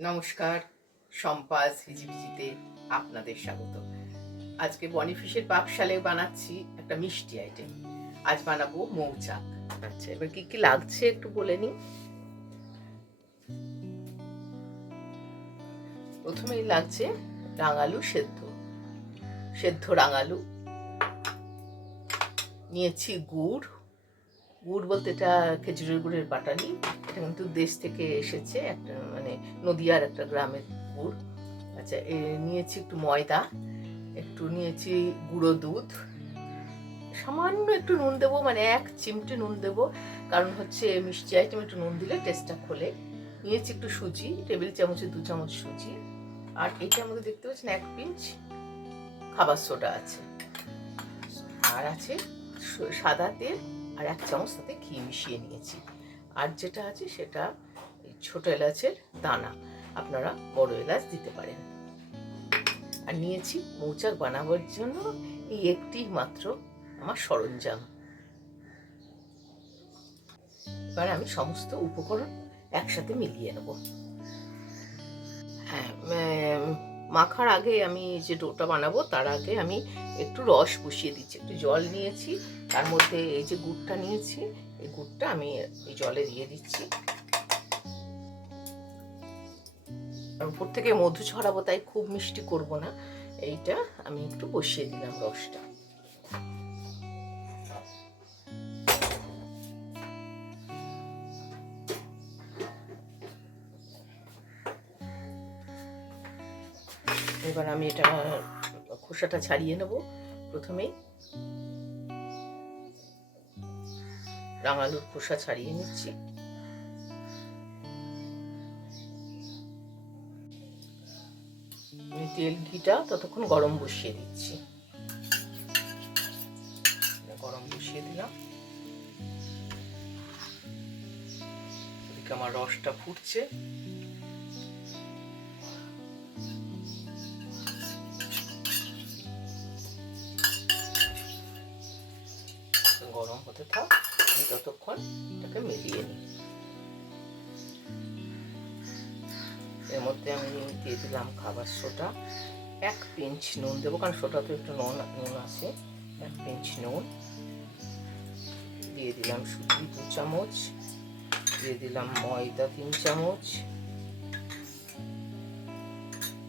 নমস্কার সম্পাস হিজিবিজিতে আপনাদের স্বাগত। আজকে বনিফিশের পাকশালে বানাচ্ছি একটা মিষ্টি আইটেম আজ বানাবো মৌচাক। আচ্ছা এবার কি কি লাগছে একটু বলে নিই? প্রথমেই লাগছে রাঙালু সেদ্ধ। সেদ্ধ রাঙালু। নিয়েছি গুড়। গুড় বলতে এটা খেজুরের গুড়ের এটা কিন্তু দেশ থেকে এসেছে একটা মানে নদিয়ার একটা গ্রামের গুড় আচ্ছা এ নিয়েছি একটু ময়দা, একটু নিয়েছি গুঁড়ো দুধ। সামান্য একটু নুন দেবো মানে এক চিমটে নুন দেবো, কারণ হচ্ছে মিষ্টি আইটেম একটু নুন দিলে টেস্টটা খোলে। নিয়েছি একটু সুজি, টেবিল চামচে দু চামচ সুজি। আর এটার মধ্যে দেখতে পাচ্ছেন এক পিঞ্চ খাবার সোডা আছে। আর আছে সাদা তেল আর এক চামচ সাথে ঘি মিশিয়ে নিয়েছি। আর যেটা আছে সেটা ছোট এলাচের দানা। আপনারা বড় এলাচ দিতে পারেন। আর নিয়েছি মৌচাক বানাবার জন্য এই একটি মাত্র আমার সরঞ্জাম। এবার আমি সমস্ত উপকরণ একসাথে মিলিয়ে নেব। হ্যাঁ মাখার আগে আমি যে ডোটা বানাবো, তার আগে আমি একটু রস বসিয়ে দিচ্ছি। একটু জল নিয়েছি তার মধ্যে এই যে গুড়টা নিয়েছি, এই গুড়টা আমি এই জলে দিয়ে দিচ্ছি। উপর থেকে মধু ছড়াবো, তাই খুব মিষ্টি করব না। এইটা আমি একটু বসিয়ে দিলাম রসটা। এবার আমি এটা খোসাটা ছাড়িয়ে নেব প্রথমেই। রাঙালুর খোসা ছাড়িয়ে নিচ্ছি। তেল ঘিটা ততক্ষণ গরম বসিয়ে দিচ্ছি। গরম বসিয়ে দিলাম। আমার রসটা ফুটছে। গরম হতে থাক। আমি ততক্ষণ এটাকে মিলিয়ে নিই। এর মধ্যে আমি দিয়ে দিলাম খাবার সোটা এক পিঞ্চ নুন দেবো, কারণ সোটা তো একটু নুন নুন আছে। এক পিঞ্চ নুন। দিয়ে দিলাম সুজি দু চামচ। দিয়ে দিলাম ময়দা তিন চামচ।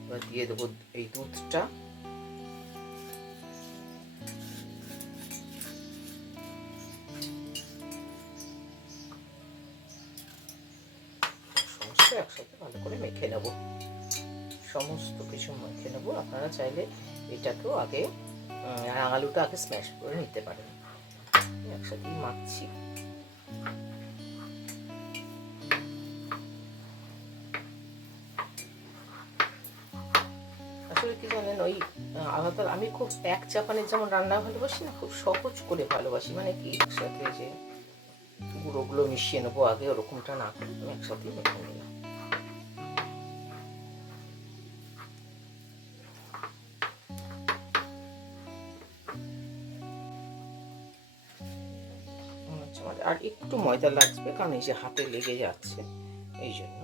এবার দিয়ে দেবো এই দুধটা। একসাথে ভালো করে মেখে নেব। সমস্ত কিছু মেখে নেব। আপনারা চাইলে এটাকেও আগে আলুটা আগে স্ম্যাশ করে নিতে পারেন। একসাথেই মাখছি। আসলে কি জানেন, ওই আলাদা আমি খুব এক চাপানের যেমন রান্না ভালোবাসি না, খুব সহজ করে ভালোবাসি। মানে কি, একসাথে যে গুঁড়োগুলো মিশিয়ে নেব আগে, ওরকমটা না করে আমি একসাথেই মেখে নিলাম। মনে আর একটু ময়দা লাগবে, কারণ এই যে হাতে লেগে যাচ্ছে, এই জন্য।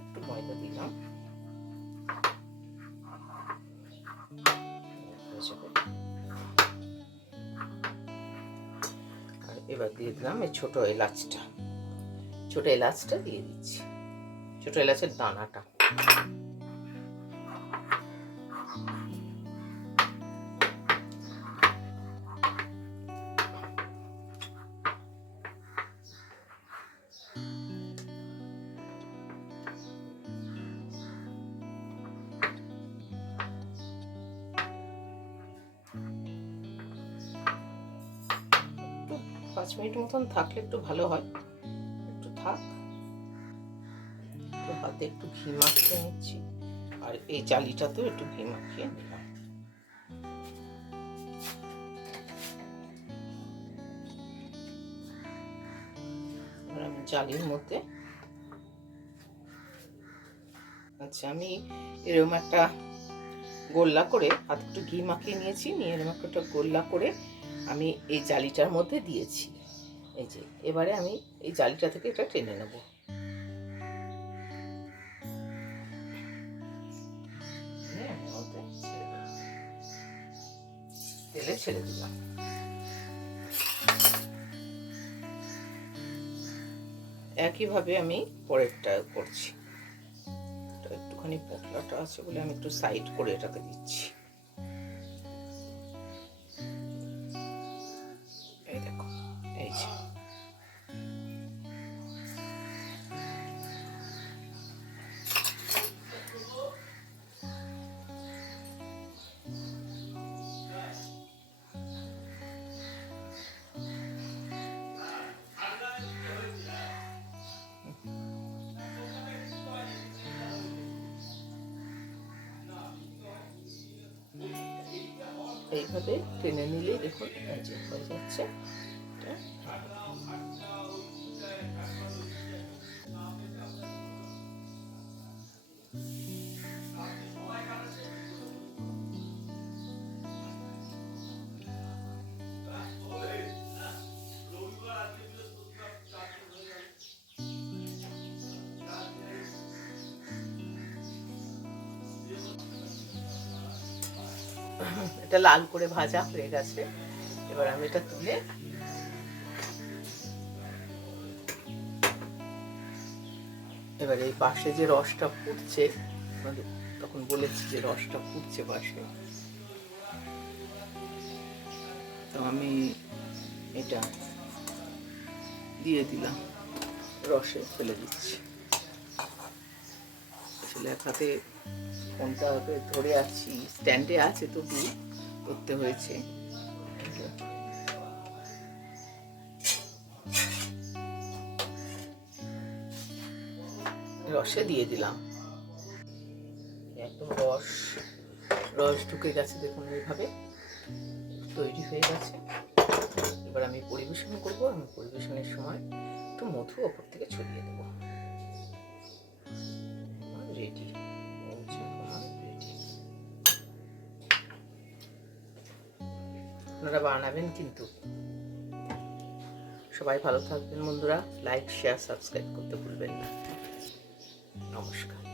একটু ময়দা দিলাম। আর এবার দিয়ে দিলাম এই ছোট এলাচটা। ছোট এলাচটা দিয়ে দিচ্ছি। ছোট এলাচের দানাটা। পাঁচ মিনিট মতন থাকলে একটু ভালো হয়। একটু থাক। হাতে একটু ঘি মাখিয়ে নিচ্ছি। আর এই জালিটাতেও একটু ঘি মাখিয়ে নিলাম। জালির মধ্যে আচ্ছা আমি এরকম একটা গোল্লা করে হাতে একটু ঘি মাখিয়ে নিয়েছি। নিয়ে এরকম একটা গোল্লা করে আমি এই জালিটার মধ্যে দিয়েছি। এই যে, এবারে আমি এই জালিটা থেকে এটা টেনে নেব। হ্যাঁ, তেলে ছেড়ে দিলাম। একইভাবে আমি পরেরটা করছি। একটুখানি পতলাটা আছে বলে আমি একটু সাইড করে এটাকে দিচ্ছি। এইভাবে টেনে নিলে দেখুন যে হয়ে যাচ্ছে। এটা এটা লাল করে ভাজা হয়ে গেছে। এবার আমি এটা তুলে এবার এই পাশে যে রসটা ফুটছে তখন বলেছি যে রসটা ফুটছে পাশে। তো আমি এটা দিয়ে দিলাম, রসে ফেলে দিচ্ছি। আসলে এক হাতে ফোনটা ধরে আছি, স্ট্যান্ডে আছে তবু করতে হয়েছে। রসে দিয়ে দিলাম। একদম রস রস ঢুকে গেছে দেখুন এইভাবে। তৈরি হয়ে গেছে। এবার আমি পরিবেশন করব আমি পরিবেশনের সময় একটু মধু ওপর থেকে ছড়িয়ে দেবো। রেডি। আপনারা বানাবেন কিন্তু। সবাই ভালো থাকবেন বন্ধুরা। লাইক শেয়ার সাবস্ক্রাইব করতে ভুলবেন না। নমস্কার।